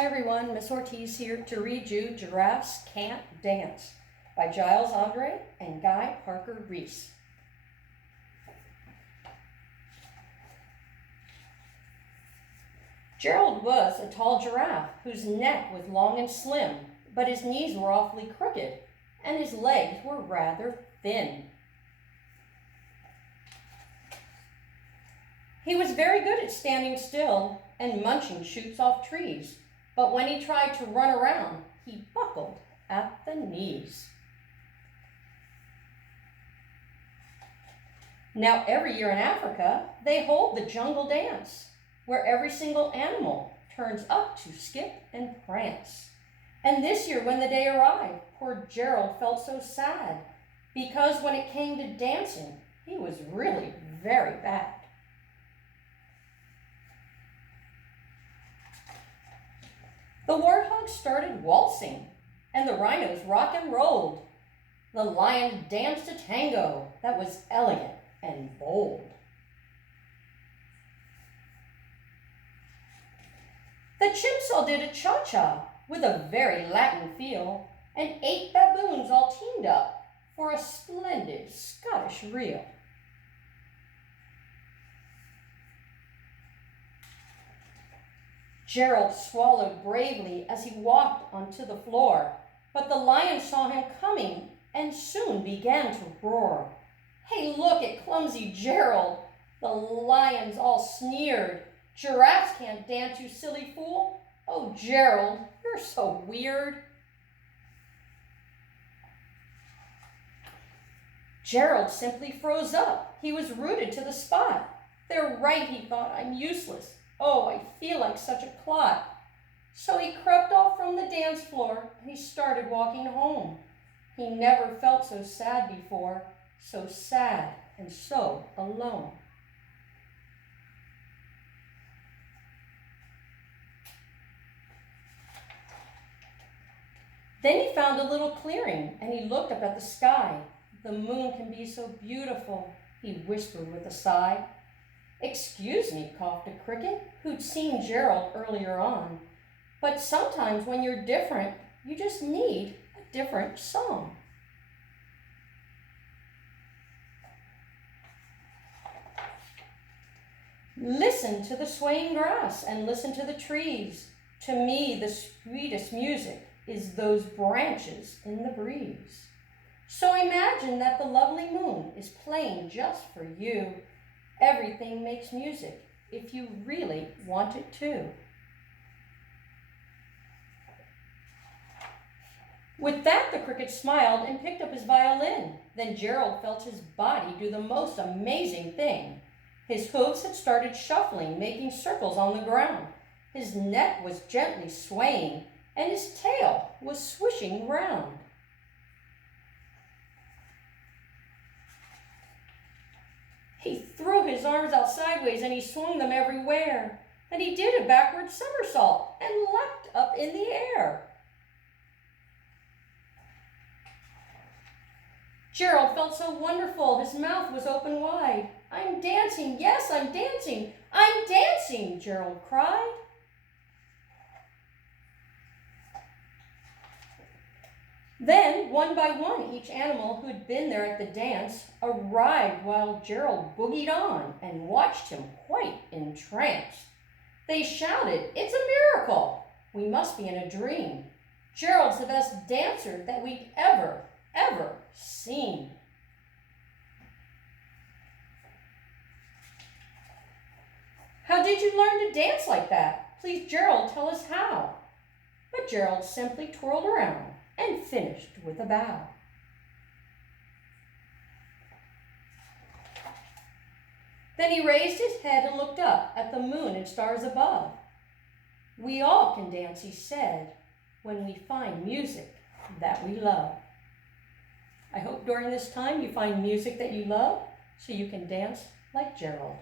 Hi everyone, Miss Ortiz here to read you Giraffes Can't Dance by Giles Andrae and Guy Parker-Rees. Gerald was a tall giraffe whose neck was long and slim, but his knees were awfully crooked and his legs were rather thin. He was very good at standing still and munching shoots off trees, but when he tried to run around, he buckled at the knees. Now, every year in Africa, they hold the jungle dance, where every single animal turns up to skip and prance. And this year, when the day arrived, poor Gerald felt so sad, because when it came to dancing, he was really very bad. The warthogs started waltzing, and the rhinos rock and rolled. The lions danced a tango that was elegant and bold. The chimps all did a cha-cha with a very Latin feel, and 8 baboons all teamed up for a splendid Scottish reel. Gerald swallowed bravely as he walked onto the floor, but the lion saw him coming and soon began to roar. "Hey, look at clumsy Gerald!" The lions all sneered. "Giraffes can't dance, you silly fool! Oh, Gerald, you're so weird!" Gerald simply froze up. He was rooted to the spot. "They're right," he thought. "I'm useless. Oh, I feel like such a clot." So he crept off from the dance floor and he started walking home. He never felt so sad before, so sad and so alone. Then he found a little clearing and he looked up at the sky. "The moon can be so beautiful," he whispered with a sigh. "Excuse me," coughed a cricket who'd seen Gerald earlier on, "but sometimes when you're different, you just need a different song." Listen to the swaying grass and listen to the trees. To me, the sweetest music is those branches in the breeze. So imagine that the lovely moon is playing just for you. Everything makes music if you really want it to. With that, the cricket smiled and picked up his violin. Then Gerald felt his body do the most amazing thing. His hooves had started shuffling, making circles on the ground. His neck was gently swaying, and his tail was swishing round. He threw his arms out sideways and he swung them everywhere. And he did a backward somersault and leapt up in the air. Gerald felt so wonderful, his mouth was open wide. "I'm dancing, yes, I'm dancing, I'm dancing," Gerald cried. Then, one by one, each animal who'd been there at the dance arrived while Gerald boogied on and watched him quite entranced. They shouted, "It's a miracle! We must be in a dream. Gerald's the best dancer that we've ever seen." "How did you learn to dance like that? Please, Gerald, tell us how." But Gerald simply twirled around and finished with a bow. Then he raised his head and looked up at the moon and stars above. "We all can dance," he said, "when we find music that we love." I hope during this time you find music that you love so you can dance like Gerald.